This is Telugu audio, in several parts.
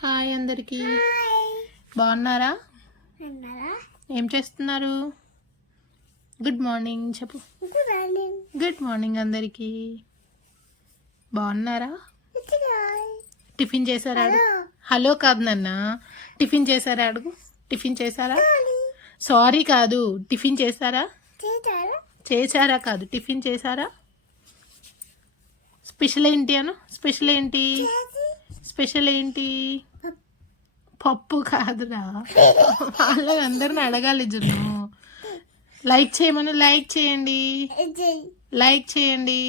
హాయ్ అందరికీ. హాయ్ బాగున్నారా? అన్నారా? ఏం చేస్తున్నారు? గుడ్ మార్నింగ్ చెప్పు. Good morning. గుడ్ మార్నింగ్ అందరికీ. బాగున్నారా? హాయ్. టిఫిన్ చేశారా? హలో. హలో కాదు నాన్న, టిఫిన్ చేశారా అడుగు. టిఫిన్ చేశారా? సారీ. సారీ కాదు, టిఫిన్ చేశారా? చేశారా? చేశారా కాదు, టిఫిన్ చేశారా? స్పెషల్ ఏంటి అను. స్పెషల్ ఏంటి? చేసి స్పెషల్ ఏంటి? పప్పు కాదురా, వాళ్ళని అందరిని అడగాలి జున్ను. లైక్ చేయమని. లైక్ చేయండి, చెయ్యి. లైక్ చేయండి.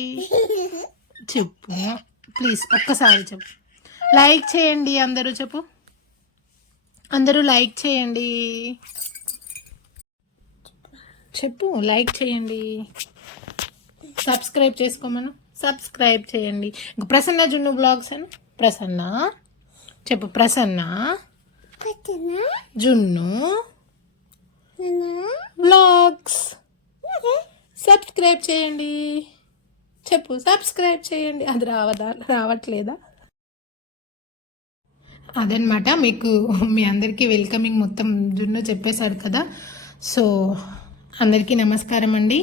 చెప్పు ప్లీజ్, ఒక్కసారి చెప్పు. లైక్ చేయండి అందరూ, చెప్పు. అందరూ లైక్ చేయండి, చెప్పు. లైక్ చేయండి, సబ్స్క్రైబ్ చేసుకోమను. సబ్స్క్రైబ్ చేయండి. ఇంక ప్రసన్న జున్ను బ్లాగ్స్ అని. ప్రసన్న చెప్పు. ప్రసన్న పచ్చనా? జున్ను నానా? బ్లాగ్స్. ఓకే. సబ్స్క్రైబ్ చేయండి, చెప్పు. సబ్స్క్రైబ్ చేయండి. అది రావట్లేదా? అదనమాట, మీకు మీ అందరికీ వెల్కమింగ్ మొత్తం జున్ను చెప్పేశాడు కదా. సో అందరికీ నమస్కారం అండి.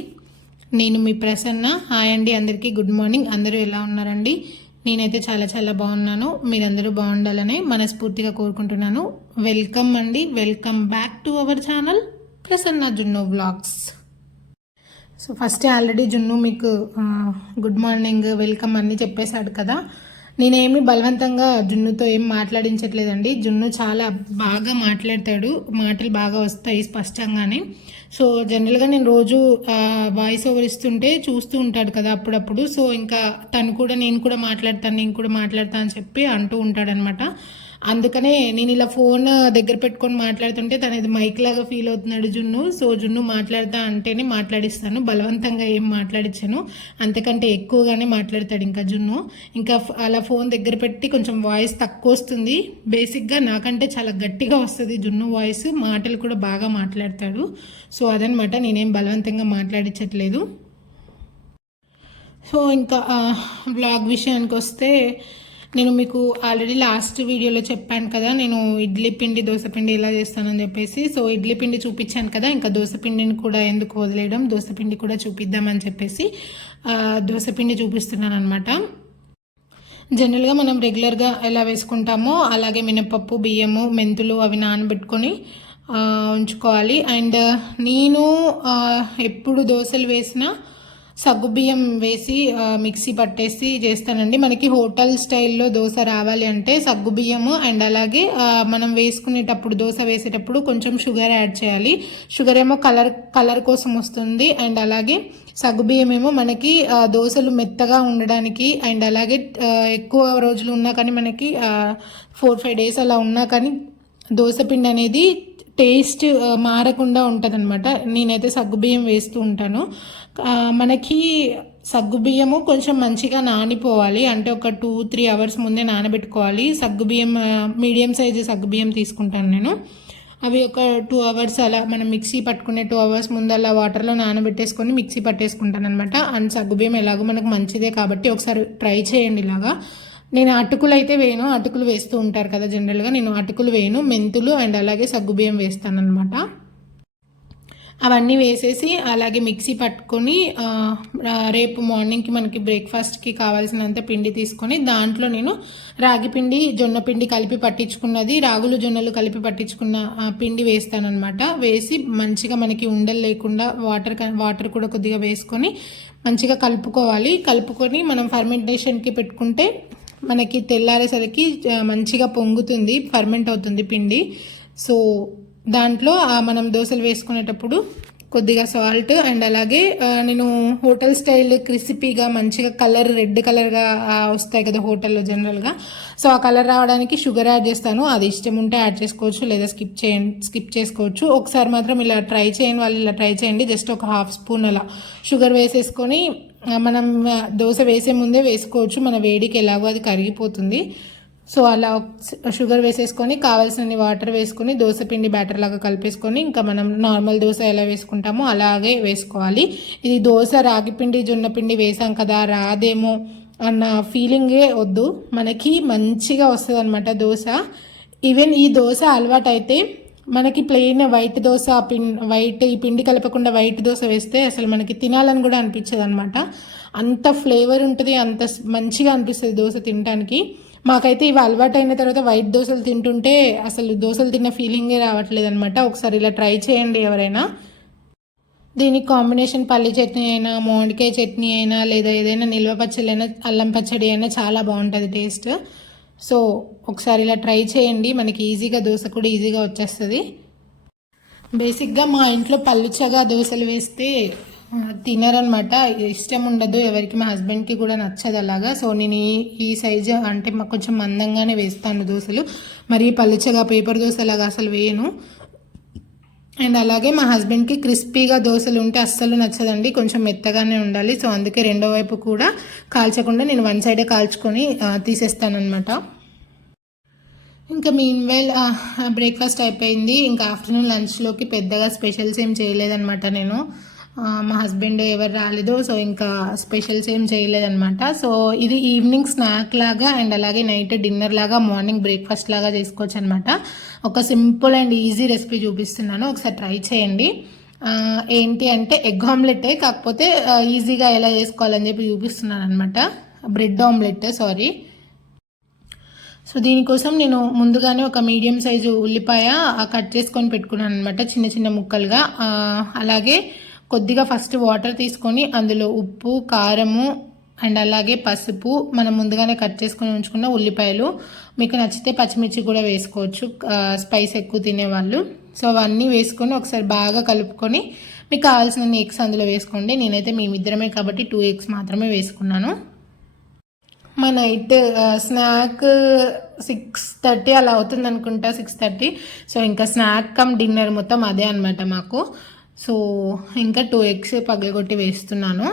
నేను మీ ప్రసన్న. హాయ్ అండి అందరికీ. Good morning. అందరూ ఎలా ఉన్నారండి? నేనైతే చాలా చాలా బాగున్నాను. మీరందరూ బాగుండాలని మనస్ఫూర్తిగా కోరుకుంటున్నాను. వెల్కమ్ అండి, welcome back to our channel Prasanna జున్ను వ్లాగ్స్. సో ఫస్ట్ ఆల్రెడీ జున్ను మీకు గుడ్ మార్నింగ్, వెల్కమ్ అన్నీ చెప్పేశాడు కదా. నేనేమి బలవంతంగా జున్నుతో ఏం మాట్లాడించట్లేదండి. జున్ను చాలా బాగా మాట్లాడతాడు, మాటలు బాగా వస్తాయి స్పష్టంగానే. సో జనరల్గా నేను రోజు వాయిస్ ఓవర్ ఇస్తుంటే చూస్తూ ఉంటాడు కదా అప్పుడప్పుడు. సో ఇంకా తను కూడా నేను కూడా మాట్లాడతాను అని చెప్పి అంటూ ఉంటాడనమాట. అందుకనే నేను ఇలా ఫోన్ దగ్గర పెట్టుకొని మాట్లాడుతుంటే తను ఇది మైక్ లాగా ఫీల్ అవుతున్నాడు జున్ను. సో జున్ను మాట్లాడతా అంటేనే మాట్లాడిస్తాను, బలవంతంగా ఏం మాట్లాడించాను. అంతకంటే ఎక్కువగానే మాట్లాడతాడు ఇంకా జున్ను. ఇంకా అలా ఫోన్ దగ్గర పెట్టి కొంచెం వాయిస్ తక్కువ వస్తుంది. బేసిక్గా నాకంటే చాలా గట్టిగా వస్తుంది జున్ను వాయిస్. మాటలు కూడా బాగా మాట్లాడతాడు. సో అదనమాట, నేనేం బలవంతంగా మాట్లాడించట్లేదు. సో ఇంకా బ్లాగ్ విషయానికి వస్తే, నేను మీకు ఆల్రెడీ లాస్ట్ వీడియోలో చెప్పాను కదా, నేను ఇడ్లీ పిండి దోశపిండి ఎలా చేస్తానని చెప్పేసి. సో ఇడ్లీ పిండి చూపించాను కదా, ఇంకా దోశపిండిని కూడా ఎందుకు వదిలేయడం, దోశపిండి కూడా చూపిద్దామని చెప్పేసి దోశపిండి చూపిస్తున్నాను అనమాట. జనరల్గా మనం రెగ్యులర్గా ఎలా వేసుకుంటామో అలాగే మినపప్పు, బియ్యము, మెంతులు అవి నానబెట్టుకొని ఉంచుకోవాలి. అండ్ నేను ఎప్పుడు దోశలు వేసినా సగ్గుబియ్యం వేసి మిక్సీ పట్టేసి చేస్తానండి. మనకి హోటల్ స్టైల్లో దోశ రావాలి అంటే సగ్గుబియ్యము అండ్ అలాగే మనం వేసుకునేటప్పుడు దోశ వేసేటప్పుడు కొంచెం షుగర్ యాడ్ చేయాలి. షుగర్ ఏమో కలర్ కోసం వస్తుంది. అండ్ అలాగే సగ్గుబియ్యం ఏమో మనకి దోశలు మెత్తగా ఉండడానికి అండ్ అలాగే ఎక్కువ రోజులు ఉన్నా కానీ మనకి 4-5 days అలా ఉన్నా కానీ దోశపిండి అనేది టేస్ట్ మారకుండా ఉంటుంది అనమాట. నేనైతే సగ్గుబియ్యం వేస్తూ ఉంటాను. మనకి సగ్గుబియ్యము కొంచెం మంచిగా నానిపోవాలి, అంటే ఒక 2-3 hours ముందే నానబెట్టుకోవాలి. సగ్గుబియ్యం మీడియం సైజు సగ్గుబియ్యం తీసుకుంటాను నేను. అవి ఒక 2 hours అలా మనం మిక్సీ పట్టుకునే 2 hours ముందు అలా వాటర్లో నానబెట్టేసుకొని మిక్సీ పట్టేసుకుంటాను అనమాట. అండ్ సగ్గుబియ్యం ఎలాగో మనకు మంచిదే కాబట్టి ఒకసారి ట్రై చేయండి ఇలాగా. నేను అటుకులు అయితే వేయను, అటుకులు వేస్తూ ఉంటారు కదా జనరల్గా, నేను అటుకులు వేయను. మెంతులు అండ్ అలాగే సగ్గుబియ్యం వేస్తాను అనమాట. అవన్నీ వేసేసి అలాగే మిక్సీ పట్టుకొని రేపు మార్నింగ్కి మనకి బ్రేక్ఫాస్ట్కి కావాల్సినంత పిండి తీసుకొని దాంట్లో నేను రాగి పిండి, జొన్న పిండి కలిపి పట్టించుకున్నది, రాగులు జొన్నలు కలిపి పట్టించుకున్న పిండి వేస్తానన్నమాట. వేసి మంచిగా మనకి ఉండలు లేకుండా వాటర్ కూడా కొద్దిగా వేసుకొని మంచిగా కలుపుకోవాలి. కలుపుకొని మనం ఫర్మెంటేషన్కి పెట్టుకుంటే మనకి తెల్లారేసరికి మంచిగా పొంగుతుంది, ఫర్మెంట్ అవుతుంది పిండి. సో దాంట్లో మనం దోశలు వేసుకునేటప్పుడు కొద్దిగా సాల్ట్ అండ్ అలాగే నేను హోటల్ స్టైల్ క్రిస్పీగా మంచిగా రెడ్ కలర్గా వస్తాయి కదా హోటల్లో జనరల్గా. సో ఆ కలర్ రావడానికి షుగర్ యాడ్ చేస్తాను. అది ఇష్టం ఉంటే యాడ్ చేసుకోవచ్చు, లేదా స్కిప్ చేసుకోవచ్చు. ఒకసారి మాత్రం ఇలా ట్రై చేయని వాళ్ళు ఇలా ట్రై చేయండి. జస్ట్ ఒక 1/2 spoon అలా షుగర్ వేసేసుకొని మనం దోశ వేసే ముందే వేసుకోవచ్చు, మన వేడికి ఎలాగో అది కరిగిపోతుంది. సో అలా షుగర్ వేసేసుకొని కావాల్సిన వాటర్ వేసుకొని దోశ పిండి బ్యాటర్ లాగా కలిపేసుకొని ఇంకా మనం నార్మల్ దోశ ఎలా వేసుకుంటామో అలాగే వేసుకోవాలి. ఇది దోశ రాగి పిండి జొన్న పిండి వేసాం కదా రాదేమో అన్న ఫీలింగే వద్దు, మనకి మంచిగా వస్తుంది అనమాట దోశ. ఈవెన్ ఈ దోశ అలవాటు అయితే మనకి ప్లెయిన్ వైట్ దోశ వైట్ ఈ పిండి కలపకుండా వైట్ దోశ వేస్తే అసలు మనకి తినాలని కూడా అనిపించదు అనమాట. అంత ఫ్లేవర్ ఉంటుంది, అంత మంచిగా అనిపిస్తుంది దోశ తినడానికి. మాకైతే ఇవి అలవాటు అయిన తర్వాత వైట్ దోశలు తింటుంటే అసలు దోశలు తిన్న ఫీలింగే రావట్లేదు అనమాట. ఒకసారి ఇలా ట్రై చేయండి ఎవరైనా. దీనికి కాంబినేషన్ పల్లి చట్నీ అయినా, మామిడికాయ చట్నీ అయినా, లేదా ఏదైనా నిల్వ పచ్చడి అయినా, అల్లం పచ్చడి అయినా చాలా బాగుంటుంది టేస్ట్. సో ఒకసారి ఇలా ట్రై చేయండి, మనకి ఈజీగా దోశ కూడా ఈజీగా వచ్చేస్తుంది. బేసిక్గా మా ఇంట్లో పల్లిచగా దోశలు వేస్తే తినరనమాట, ఇష్టం ఉండదు ఎవరికి. మా హస్బెండ్కి కూడా నచ్చదు అలాగా. సో నేను ఈ సైజు అంటే కొంచెం మందంగానే వేస్తాను దోశలు, మరి పల్లిచగా పేపర్ దోశ లాగా అసలు వేయను. అండ్ అలాగే మా హస్బెండ్కి క్రిస్పీగా దోశలు ఉంటే అస్సలు నచ్చదండి, కొంచెం మెత్తగానే ఉండాలి. సో అందుకే రెండో వైపు కూడా కాల్చకుండా నేను వన్ సైడే కాల్చుకొని తీసేస్తానమాట. ఇంకా మీన్వైల్ బ్రేక్ఫాస్ట్ అయిపోయింది. ఇంకా ఆఫ్టర్నూన్ లంచ్లోకి పెద్దగా స్పెషల్స్ ఏం చేయలేదన్నమాట నేను. మా హస్బెండ్ ఎవరు రాలేదు, సో ఇంకా స్పెషల్స్ ఏం చేయలేదన్నమాట. సో ఇది ఈవినింగ్ స్నాక్ లాగా అండ్ అలాగే నైట్ డిన్నర్ లాగా, మార్నింగ్ బ్రేక్ఫాస్ట్ లాగా చేసుకోవచ్చు అనమాట. ఒక సింపుల్ అండ్ ఈజీ రెసిపీ చూపిస్తున్నాను, ఒకసారి ట్రై చేయండి. ఏంటి అంటే ఎగ్ ఆమ్లెటే, కాకపోతే ఈజీగా ఎలా చేసుకోవాలని చెప్పి చూపిస్తున్నాను అనమాట. Bread omelette, sorry. సో దీనికోసం నేను ముందుగానే ఒక మీడియం సైజు ఉల్లిపాయ కట్ చేసుకొని పెట్టుకున్నాను అనమాట, చిన్న చిన్న ముక్కలుగా. అలాగే కొద్దిగా ఫస్ట్ వాటర్ తీసుకొని అందులో ఉప్పు, కారము అండ్ అలాగే పసుపు, మనం ముందుగానే కట్ చేసుకొని ఉంచుకున్న ఉల్లిపాయలు, మీకు నచ్చితే పచ్చిమిర్చి కూడా వేసుకోవచ్చు స్పైస్ ఎక్కువ తినేవాళ్ళు. సో అవన్నీ వేసుకొని ఒకసారి బాగా కలుపుకొని మీకు కావాల్సిన ఎగ్స్ అందులో వేసుకోండి. నేనైతే మేమిద్దరమే కాబట్టి 2 ఎగ్స్ మాత్రమే వేసుకున్నాను. మా నైట్ స్నాక్ 6:30 అలా అవుతుంది అనుకుంటా, 6:30. సో ఇంకా స్నాక్ కమ్ డిన్నర్ మొత్తం అదే అనమాట మాకు. సో ఇంకా 2 ఎగ్స్ పగలగొట్టి వేస్తున్నాను.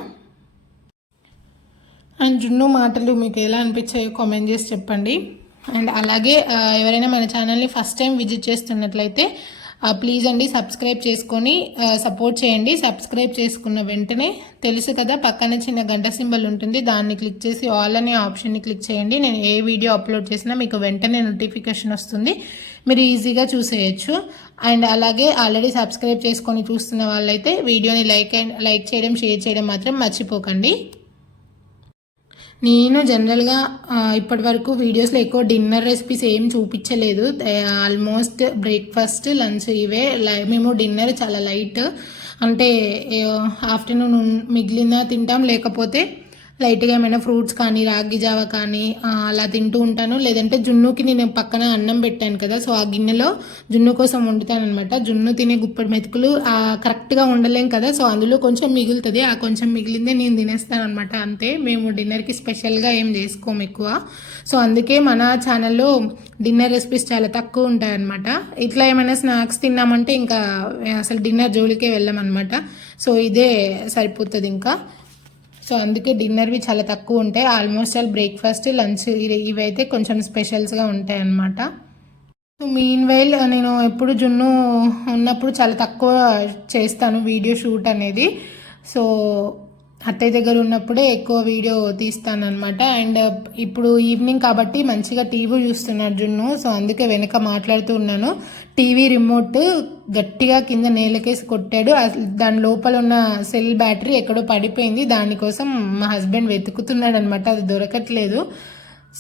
అండ్ జున్ను మాటలు మీకు ఎలా అనిపించాయో కామెంట్ చేసి చెప్పండి. అండ్ అలాగే ఎవరైనా మన ఛానల్ని ఫస్ట్ టైం విజిట్ చేస్తున్నట్లయితే ప్లీజ్ అండి సబ్స్క్రైబ్ చేసుకొని సపోర్ట్ చేయండి. సబ్స్క్రైబ్ చేసుకున్న వెంటనే తెలుసు కదా పక్కన చిన్న గంట సింబల్ ఉంటుంది, దాన్ని క్లిక్ చేసి ఆల్ అనే ఆప్షన్ని క్లిక్ చేయండి. నేను ఏ వీడియో అప్లోడ్ చేసినా మీకు వెంటనే నోటిఫికేషన్ వస్తుంది, మీరు ఈజీగా చూసేయచ్చు. అండ్ అలాగే ఆల్రెడీ సబ్స్క్రైబ్ చేసుకొని చూస్తున్న వాళ్ళైతే వీడియోని లైక్ చేయడం, షేర్ చేయడం మాత్రం మర్చిపోకండి. నేను జనరల్గా ఇప్పటి వరకు వీడియోస్లో ఎక్కువ డిన్నర్ రెసిపీస్ ఏం చూపించలేదు. ఆల్మోస్ట్ బ్రేక్ఫాస్ట్, లంచ్ ఇవే. మేము డిన్నర్ చాలా లైట్, అంటే ఆఫ్టర్నూన్ మిగిలిన తింటాం, లేకపోతే లైట్గా ఏమైనా ఫ్రూట్స్ కానీ రాగి జావ కానీ అలా తింటూ ఉంటాను. లేదంటే జున్నుకి నేను పక్కన అన్నం పెట్టాను కదా, సో ఆ గిన్నెలో జున్ను కోసం వండుతాను అనమాట. జున్ను తినే గుప్పడి మెతుకులు కరెక్ట్గా ఉండలేం కదా, సో అందులో కొంచెం మిగులుతుంది, ఆ కొంచెం మిగిలిందే నేను తినేస్తాను అనమాట. అంతే, మేము డిన్నర్కి స్పెషల్గా ఏం చేసుకోము ఎక్కువ. సో అందుకే మన ఛానల్లో డిన్నర్ రెసిపీస్ చాలా తక్కువ ఉంటాయి అనమాట. ఇట్లా ఏమైనా స్నాక్స్ తిన్నామంటే ఇంకా అసలు డిన్నర్ జోలికే వెళ్ళామన్నమాట. సో ఇదే సరిపోతుంది ఇంకా. సో అందుకే డిన్నర్వి చాలా తక్కువ ఉంటాయి. ఆల్మోస్ట్ ఆల్ బ్రేక్ఫాస్ట్, లంచ్ ఇవైతే కొంచెం స్పెషల్స్గా ఉంటాయి అన్నమాట. సో మీన్వైల్ నేను ఎప్పుడు జున్ను ఉన్నప్పుడు చాలా తక్కువ చేస్తాను వీడియో షూట్ అనేది. సో అత్తయ్య దగ్గర ఉన్నప్పుడే ఎక్కువ వీడియో తీస్తాను అనమాట. అండ్ ఇప్పుడు ఈవినింగ్ కాబట్టి మంచిగా టీవీ చూస్తున్నాడు జున్ను, సో అందుకే వెనక మాట్లాడుతూ ఉన్నాను. టీవీ రిమోట్ గట్టిగా కింద నేలకేసి కొట్టాడు, దాని లోపల ఉన్న సెల్ బ్యాటరీ ఎక్కడో పడిపోయింది, దానికోసం మా హస్బెండ్ వెతుకుతున్నాడు అనమాట, అది దొరకట్లేదు.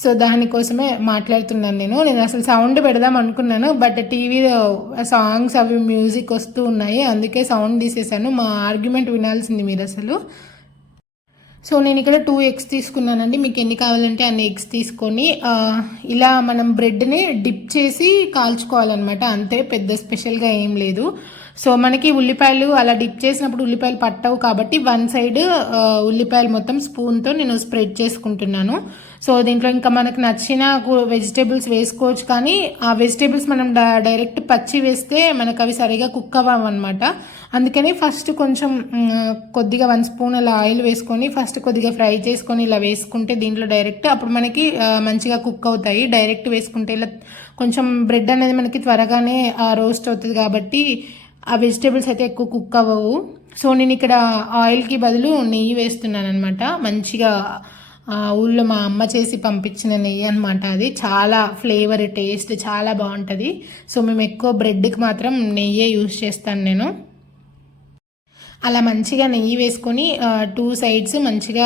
సో దానికోసమే మాట్లాడుతున్నాను నేను అసలు సౌండ్ పెడదాం అనుకున్నాను, బట్ టీవీలో సాంగ్స్ అవి మ్యూజిక్ వస్తూ ఉన్నాయి, అందుకే సౌండ్ తీసేసాను. మా ఆర్గ్యుమెంట్ వినాల్సింది మీరు అసలు. సో నేను ఇక్కడ 2 ఎగ్స్ తీసుకున్నానండి, మీకు ఎన్ని కావాలంటే అన్ని ఎగ్స్ తీసుకొని ఇలా మనం బ్రెడ్ని డిప్ చేసి కాల్చుకోవాలన్నమాట, అంతే, పెద్ద స్పెషల్గా ఏం లేదు. సో మనకి ఉల్లిపాయలు అలా డిప్ చేసినప్పుడు ఉల్లిపాయలు పట్టవు కాబట్టి వన్ సైడ్ ఉల్లిపాయలు మొత్తం స్పూన్తో నేను స్ప్రెడ్ చేసుకుంటున్నాను. సో దీంట్లో ఇంకా మనకు నచ్చిన వెజిటేబుల్స్ వేసుకోవచ్చు, కానీ ఆ వెజిటేబుల్స్ మనం డైరెక్ట్ పచ్చి వేస్తే మనకు అవి సరిగా కుక్ అవ్వవు అనమాట. అందుకని ఫస్ట్ కొంచెం కొద్దిగా 1 స్పూన్ అలా ఆయిల్ వేసుకొని ఫస్ట్ కొద్దిగా ఫ్రై చేసుకొని ఇలా వేసుకుంటే దీంట్లో డైరెక్ట్ అప్పుడు మనకి మంచిగా కుక్ అవుతాయి. డైరెక్ట్ వేసుకుంటే ఇలా కొంచెం బ్రెడ్ అనేది మనకి త్వరగానే రోస్ట్ అవుతుంది కాబట్టి ఆ వెజిటేబుల్స్ అయితే ఎక్కువ కుక్ అవ్వవు. సో నేను ఇక్కడ ఆయిల్కి బదులు నెయ్యి వేస్తున్నాను అనమాట, మంచిగా ఊళ్ళో మా అమ్మ చేసి పంపించిన నెయ్యి అనమాట. అది చాలా ఫ్లేవర్ టేస్ట్ చాలా బాగుంటుంది. సో మేము ఎక్కువ బ్రెడ్కి మాత్రం నెయ్యే యూస్ చేస్తాను నేను. అలా మంచిగా నెయ్యి వేసుకొని 2 సైడ్స్ మంచిగా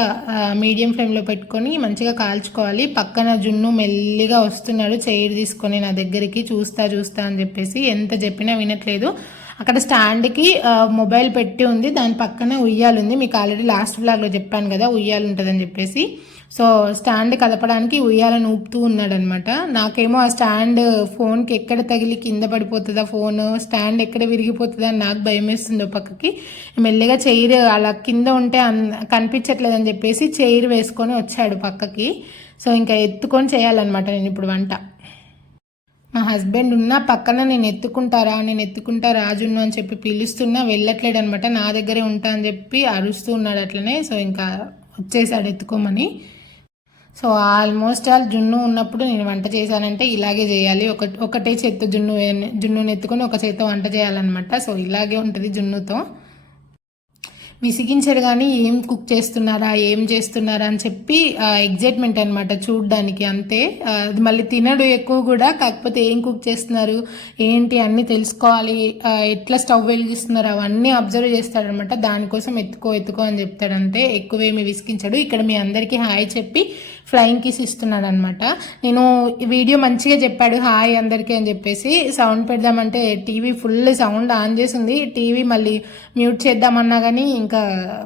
మీడియం ఫ్లేమ్లో పెట్టుకొని మంచిగా కాల్చుకోవాలి. పక్కన జున్ను మెల్లిగా వస్తున్నాడు చైర్ తీసుకొని నా దగ్గరికి, చూస్తా అని చెప్పేసి ఎంత చెప్పినా వినట్లేదు. అక్కడ స్టాండ్కి మొబైల్ పెట్టి ఉంది, దాని పక్కన ఉయ్యాలు ఉంది. మీకు ఆల్రెడీ లాస్ట్ బ్లాగ్లో చెప్పాను కదా ఉయ్యాలు ఉంటుందని చెప్పేసి. సో స్టాండ్ కదపడానికి ఉయ్యాలను ఊపుతూ ఉన్నాడనమాట. నాకేమో ఆ స్టాండ్ ఫోన్కి ఎక్కడ తగిలి కింద పడిపోతుందా, ఫోన్ స్టాండ్ ఎక్కడ విరిగిపోతుందా అని నాకు భయం వేస్తుంది. పక్కకి మెల్లిగా చైర్ అలా కింద ఉంటే కనిపించట్లేదని చెప్పేసి చైర్ వేసుకొని వచ్చాడు పక్కకి. సో ఇంకా ఎత్తుకొని చేయాలన్నమాట నేను ఇప్పుడు వంట. మా హస్బెండ్ ఉన్న పక్కన నేను ఎత్తుకుంటా రాజును అని చెప్పి పిలుస్తున్నా వెళ్ళట్లేడు అనమాట. నా దగ్గరే ఉంటా అని చెప్పి అరుస్తూ ఉన్నాడు అట్లనే. సో ఇంకా వచ్చేసాడు ఎత్తుకోమని. సో ఆల్మోస్ట్ జున్ను ఉన్నప్పుడు నేను వంట చేశానంటే ఇలాగే చేయాలి. ఒకటే చేత్తో జున్నుని ఎత్తుకొని ఒక చేత్తో వంట చేయాలన్నమాట. సో ఇలాగే ఉంటుంది జున్నుతో. విసిగించారు కానీ ఏం కుక్ చేస్తున్నారా ఏం చేస్తున్నారా అని చెప్పి ఎగ్జైట్మెంట్ అనమాట చూడ్డానికి అంతే. అది మళ్ళీ తినడు ఎక్కువ కూడా, కాకపోతే ఏం కుక్ చేస్తున్నారు ఏంటి అన్నీ తెలుసుకోవాలి, ఎట్లా స్టవ్ వెలిగిస్తున్నారు అవన్నీ అబ్జర్వ్ చేస్తాడనమాట. దానికోసం ఎత్తుకో అని చెప్తాడంతే, ఎక్కువేమి విసిగించాడు. ఇక్కడ మీ అందరికీ హాయ్ చెప్పి ఫ్లయింగ్ కిస్ ఇస్తున్నాడు అనమాట. నేను వీడియో మంచిగా చెప్పాడు హాయ్ అందరికీ అని చెప్పేసి సౌండ్ పెడదామంటే టీవీ ఫుల్ సౌండ్ ఆన్ చేసింది. టీవీ మళ్ళీ మ్యూట్ చేద్దామన్నా కానీ ఇంకా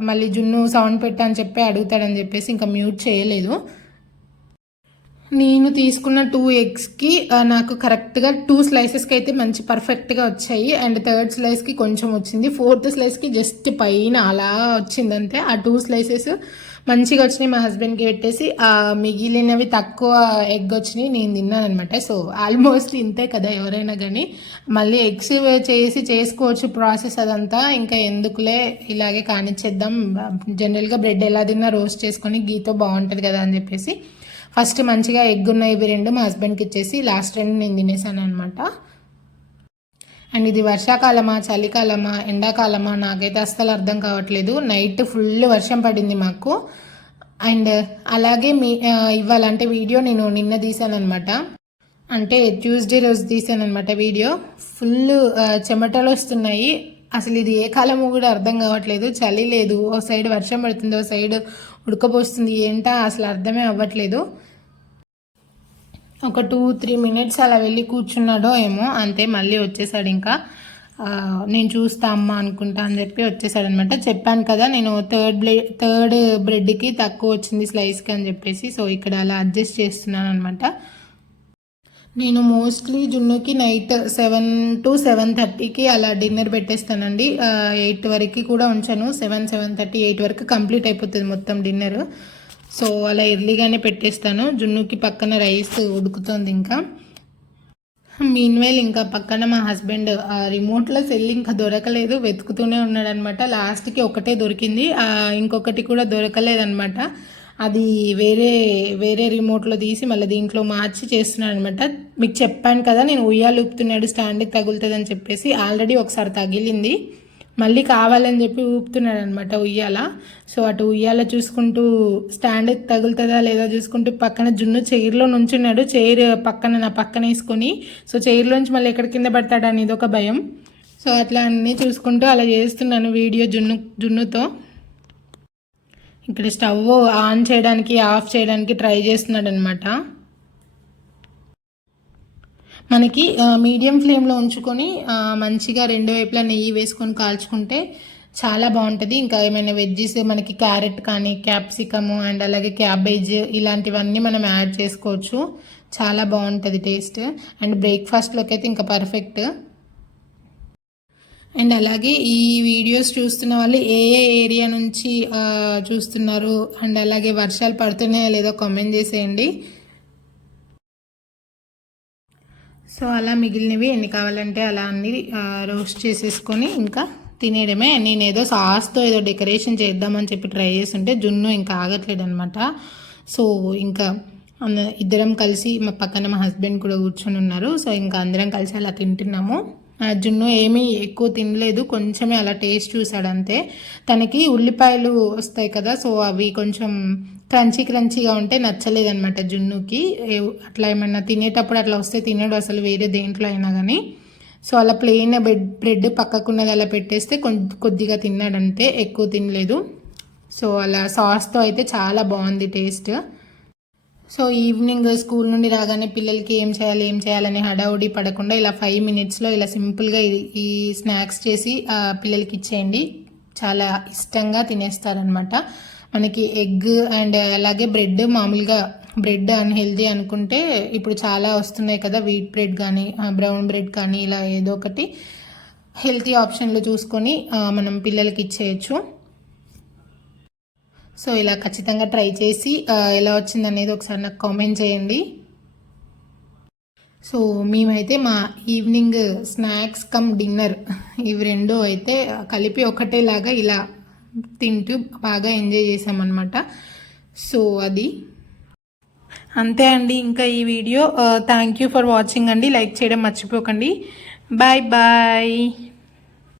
మళ్ళీ జున్ను సౌండ్ పెట్టా అని చెప్పి అడుగుతాడని చెప్పేసి ఇంకా మ్యూట్ చేయలేదు. నేను తీసుకున్న 2 ఎగ్స్కి నాకు కరెక్ట్గా 2 స్లైసెస్కి అయితే మంచి పర్ఫెక్ట్గా వచ్చాయి. అండ్ 3rd స్లైస్కి కొంచెం వచ్చింది, 4th స్లైస్కి జస్ట్ పైన అలా వచ్చిందంతే. ఆ 2 స్లైసెస్ మంచిగా వచ్చినాయి. మా హస్బెండ్కి పెట్టేసి మిగిలినవి తక్కువ ఎగ్ వచ్చినాయి, నేను తిన్నాను అనమాట. సో ఆల్మోస్ట్ ఇంతే కదా ఎవరైనా కానీ. మళ్ళీ ఎగ్స్ చేసుకోవచ్చు ప్రాసెస్ అదంతా, ఇంకా ఎందుకులే ఇలాగే కానిచ్చేద్దాం. జనరల్గా బ్రెడ్ ఎలా తిన్నా రోస్ట్ చేసుకొని గీతో బాగుంటుంది కదా అని చెప్పేసి ఫస్ట్ మంచిగా ఎగ్ ఉన్నాయి ఇవి 2 మా హస్బెండ్కి ఇచ్చేసి లాస్ట్ 2 నేను తినేసాను అనమాట. అండ్ ఇది వర్షాకాలమా చలికాలమా ఎండాకాలమా నాకైతే అస్సలు అర్థం కావట్లేదు. నైట్ ఫుల్ వర్షం పడింది మాకు. అండ్ అలాగే ఇవ్వాలంటే వీడియో నేను నిన్న తీసాను అనమాట, అంటే ట్యూస్డే రోజు తీసాను అనమాట వీడియో. ఫుల్ చెమటలు వస్తున్నాయి. అసలు ఇది ఏ కాలమో కూడా అర్థం కావట్లేదు. చలి లేదు, ఓ సైడ్ వర్షం పడుతుంది, ఓ సైడ్ ఉడకపోస్తుంది, ఏంటా అసలు అర్థమే అవ్వట్లేదు. ఒక 2-3 మినిట్స్ అలా వెళ్ళి కూర్చున్నాడో ఏమో అంతే, మళ్ళీ వచ్చేసాడు. ఇంకా నేను చూస్తా అమ్మ అనుకుంటా అని చెప్పి వచ్చేసాడు అనమాట. చెప్పాను కదా నేను థర్డ్ బ్రెడ్కి తక్కువ వచ్చింది స్లైస్కి అని చెప్పేసి. సో ఇక్కడ అలా అడ్జస్ట్ చేస్తున్నాను అనమాట. నేను మోస్ట్లీ జున్నుకి నైట్ 7 to 7:30కి అలా డిన్నర్ పెట్టేస్తానండి. 8 వరకు కూడా ఉంచాను, 7:30 8 వరకు కంప్లీట్ అయిపోతుంది మొత్తం డిన్నర్. సో అలా ఎర్లీగానే పెట్టేస్తాను. జున్నుకి పక్కన రైస్ ఉడుకుతుంది. ఇంకా మీన్వైల్ ఇంకా పక్కన మా హస్బెండ్ రిమోట్లో సెల్ ఇంకా దొరకలేదు, వెతుకుతూనే ఉన్నాడనమాట. లాస్ట్కి ఒకటే దొరికింది, ఇంకొకటి కూడా దొరకలేదనమాట. అది వేరే రిమోట్లో తీసి మళ్ళీ దీంట్లో మార్చి చేస్తున్నాడు అనమాట. మీకు చెప్పాను కదా నేను ఉయ్యాలు ఊపుతున్నాడు స్టాండ్కి తగులుతుంది అని చెప్పేసి. ఆల్రెడీ ఒకసారి తగిలింది, మళ్ళీ కావాలని చెప్పి ఊపుతున్నాడు అనమాట ఉయ్యాల. సో అటు ఉయ్యాల చూసుకుంటూ స్టాండ్కి తగులుతుందా లేదా చూసుకుంటూ పక్కన జున్ను చైర్లో నుంచున్నాడు. చైర్ నా పక్కన వేసుకొని, సో చైర్లోంచి మళ్ళీ ఎక్కడ కింద పడతాడని ఇదొక భయం. సో అట్లా అన్నీ చూసుకుంటూ అలా చేస్తున్నాను వీడియో జున్నుతో. ఇక్కడ స్టవ్ ఆన్ చేయడానికి ఆఫ్ చేయడానికి ట్రై చేస్తున్నాడు అనమాట. మనకి మీడియం ఫ్లేమ్లో ఉంచుకొని మంచిగా 2 వైపులా నెయ్యి వేసుకొని కాల్చుకుంటే చాలా బాగుంటుంది. ఇంకా ఏమైనా వెజ్జెస్ మనకి క్యారెట్ కానీ క్యాప్సికము అండ్ అలాగే క్యాబేజ్ ఇలాంటివన్నీ మనం యాడ్ చేసుకోవచ్చు, చాలా బాగుంటుంది టేస్ట్. అండ్ బ్రేక్ఫాస్ట్లోకి అయితే ఇంకా పర్ఫెక్ట్. అండ్ అలాగే ఈ వీడియోస్ చూస్తున్న వాళ్ళు ఏ ఏరియా నుంచి చూస్తున్నారు అండ్ అలాగే వర్షాలు పడుతున్నాయో లేదో కామెంట్ చేసేయండి. సో అలా మిగిలినవి ఎన్ని కావాలంటే అలా అన్ని రోస్ట్ చేసేసుకొని ఇంకా తినేయడమే. నేను ఏదో సాస్తో ఏదో డెకరేషన్ చేద్దామని చెప్పి ట్రై చేస్తుంటే జున్ను ఇంకా ఆగట్లేదు అనమాట. సో ఇంకా ఇద్దరం కలిసి మా పక్కన మా హస్బెండ్ కూడా కూర్చొని ఉన్నారు. సో ఇంకా అందరం కలిసి అలా తింటున్నాము. జున్ను ఏమీ ఎక్కువ తినలేదు, కొంచెమే అలా టేస్ట్ చూసాడు అంతే. తనకి ఉల్లిపాయలు వస్తాయి కదా, సో అవి కొంచెం క్రంచీగా ఉంటే నచ్చలేదన్నమాట జున్నుకి. అట్లా ఏమన్నా తినేటప్పుడు అట్లా వస్తే తినడు అసలు వేరే దేంట్లో అయినా కానీ. సో అలా ప్లెయిన్ బ్రెడ్ పక్కకున్నది అలా పెట్టేస్తే కొద్దిగా తిన్నాడంటే, ఎక్కువ తినలేదు. సో అలా సాస్తో అయితే చాలా బాగుంది టేస్ట్. సో ఈవినింగ్ స్కూల్ నుండి రాగానే పిల్లలకి ఏం చేయాలని హడావుడి పడకుండా ఇలా 5 మినిట్స్లో ఇలా సింపుల్గా ఈ స్నాక్స్ చేసి పిల్లలకి ఇచ్చేయండి. చాలా ఇష్టంగా తినేస్తారనమాట. మనకి ఎగ్ అండ్ అలాగే బ్రెడ్, మామూలుగా బ్రెడ్ అన్హెల్దీ అనుకుంటే ఇప్పుడు చాలా వస్తున్నాయి కదా, వీట్ బ్రెడ్ కానీ బ్రౌన్ బ్రెడ్ కానీ ఇలా ఏదో ఒకటి హెల్తీ ఆప్షన్లు చూసుకొని మనం పిల్లలకి ఇచ్చేయచ్చు. సో ఇలా ఖచ్చితంగా ట్రై చేసి ఎలా వచ్చింది అనేది ఒకసారి నాకు కామెంట్ చేయండి. సో మేమైతే మా ఈవినింగ్ స్నాక్స్ కమ్ డిన్నర్ ఇవి రెండు అయితే కలిపి ఒకటేలాగా ఇలా తింటూ బాగా ఎంజాయ్ చేసామన్నమాట. సో అది అంతే అండి ఇంకా ఈ వీడియో. థ్యాంక్ యూ ఫర్ వాచింగ్ అండి. లైక్ చేయడం మర్చిపోకండి. Bye bye.